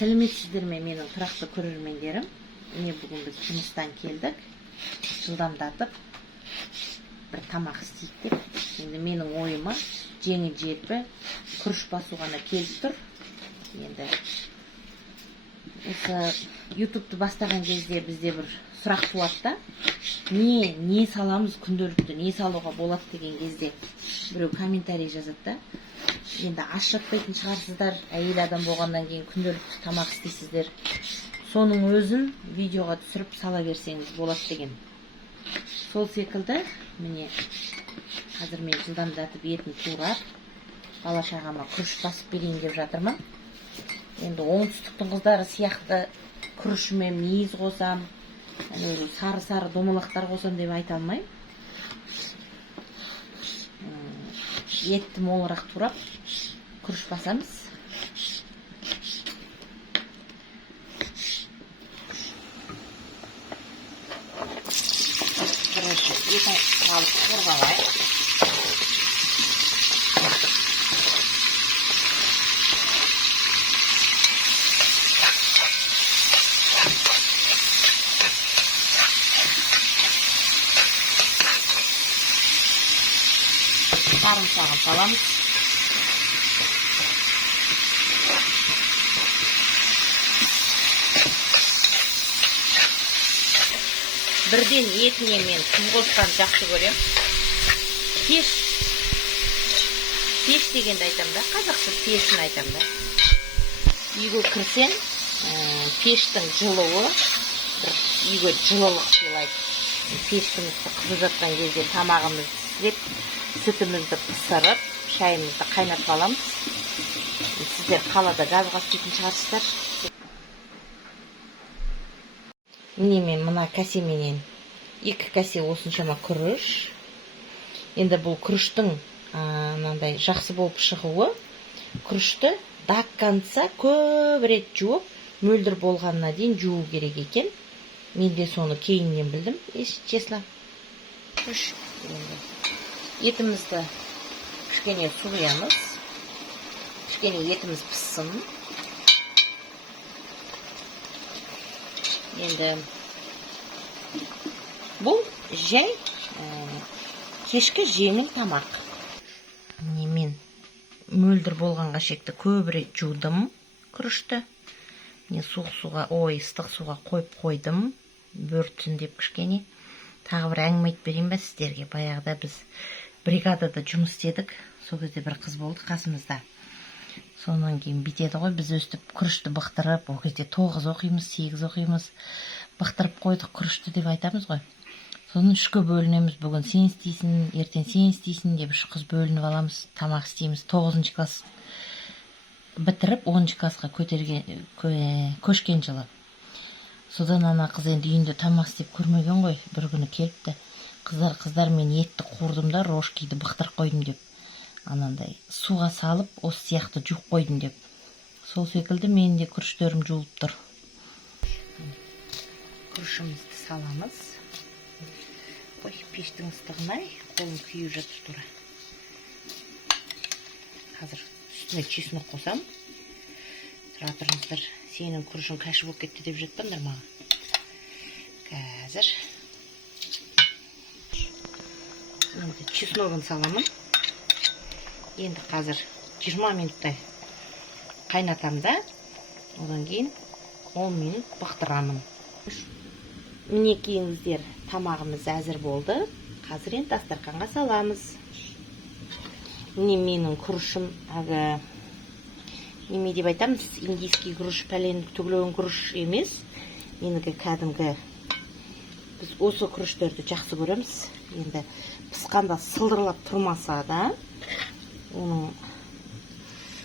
Сәлеметсіздер ме менің тұрақты көрермендерім? Міне бүгін біз жұмыстан келдік. Жылдамдатып бір тамақ істейік деп. Енді менің ойыма жеңіл желпі күріш басу ғана келіп тұр. Енді осы ютубты бастаған кезде бізде бір сұрақ туады. Не саламыз күнделікті, не салуға болады деген кезде біреу комментарий жазады. Енді аш жатпайтын шығарсыздар, әйел адам болғаннан кейін күнделікті тамақ істейсіздер. Соның өзін видеоға түсіріп сала берсеңіз болады деген. Сол секілді, міне қазір мен жылдамдатып етін турап, бала шағама күріш басып берейін деп жатырмын. Енді оңтүстіктің қыздары сияқты күрішіме мейіз қосам, сары домалақтар қосам деп айта алмаймын. Етті молырақ турап күріш басамыз. Бірінші етін салып қорғалайық. Sarımsağın salamız. Бірден етіне мен тұз қосқан жақсы көрем. Пеш дегенді айтам да, қазақша пешін айтам да. Үйге кірсен, пештің жылуы, үйге жылылық сыйлайды. Пештімізді қызып жатқан кезде тамағымызды істеп, сүтімізді пысырып, шайымызды қайнатып аламыз. Сіздер қалада газға істейтін шығарсыздар. Міне мен мына кәсеменен 2 кәсе осыншама күріш. Енді бұл күріштің жақсы болып шығуы, күрішті до конца көп рет жуып, мөлдір болғанына дейін жуу керек екен. Мен де соны кейіннен білдім, честно. Етімізді кішкене суғиямыз. Кішкене етіміз пісsin. Енді бұл жай кешкі жеңіл тамақ. Мен мөлдір болғанға шекті көп рет жудым күрішті. Ыстық суға қойып қойдым. Бөртсін деп кішкене. Тағы бір әңгіме айтып берейін бе сіздерге. Баяғыда біз бригадада жұмыс істедік. Сол кезде бір қыз болды қасымызда. Сонан кейін бітеді ғой, біз өстіп күрішті бұқтырып, ол кезде 9 оқимыз, 8 оқимыз, бұқтырып қойдық күрішті деп айтамыз ғой. Соны 3-ке бөлінеміз, бүгін сен істейсің, ертең сен істейсің деп 3 қыз бөлініп аламыз, тамақ істейміз. 9 класс бітіріп 10 классқа көшкен жылы. Содан ана қыз енді үйінде тамақ істеп көрмеген ғой, бір күні келіпті. Қыздар мен етті қуырдым да, рошкиді бұқтырып қойдым деп. Анандай суға салып, осы сияқты жуып қойдым деп. Сол секілді менің де күріштерім жуылып тұр. Күрішімізді саламыз. Ой, пештің ыстығына қолым күйіп жатыр тура. Қазір үстіне чеснок қосам. Тұра тұрыңыздар, сенің күрішің қайшы болып кетті деп жатпаңдар маған. Қазір енді чесногын саламын. Енді қазір 20 минуттай қайнатам да, одан кейін 10 минут бұқтырамын. Мінекейіңіздер, тамағымыз әзір болды. Қазір енді дастарханға саламыз. Міне менің күрішім, неме деп айтамыз, индийский күріш, пәлен түгілген күріш емес. Менікі кәдімгі, біз осы күріштерді жақсы көреміз. Енді пысқанда сылдырлап тұрмаса да,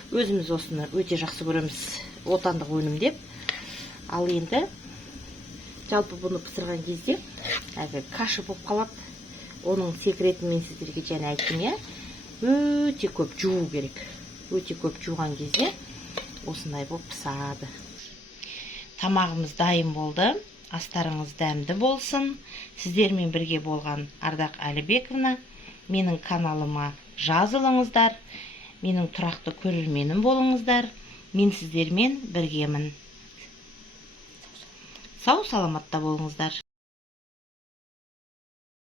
өзіміз осыны өте жақсы көреміз, отандық өнім деп. Ал енді жалпы бұны пысырған кезде каша болып қалады. Оның секретін мен сіздерге және айттым, өте көп жуу керек. Өте көп жуған кезде осындай болып пысады. Тамағымыз дайын болды. Астарыңыз дәмді болсын. Сіздермен бірге болған Ардақ Әлібековна. Менің каналыма жазылыңыздар. Менің тұрақты көрерменім болыңыздар. Мен сіздермен біргемін. сау саламатта болыңыздар.